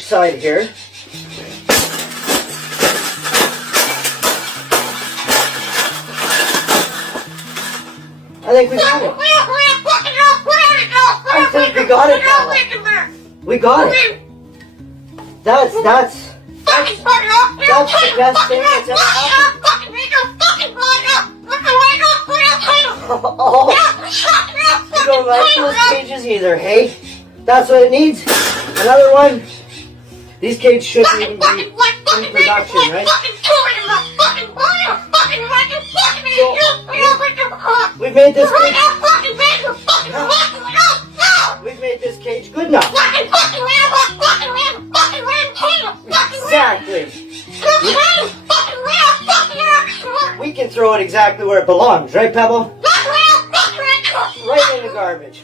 side here. I think we got it. I think we got it, Bella. We got it. That's the best thing that's ever happened. Oh, you don't like those cages either, hey? That's what it needs. Another one. These cages shouldn't even be in production, right? So, we've made this cage. We've made this cage good enough. Exactly. We can throw it exactly where it belongs, right, Pebble? Right in the garbage.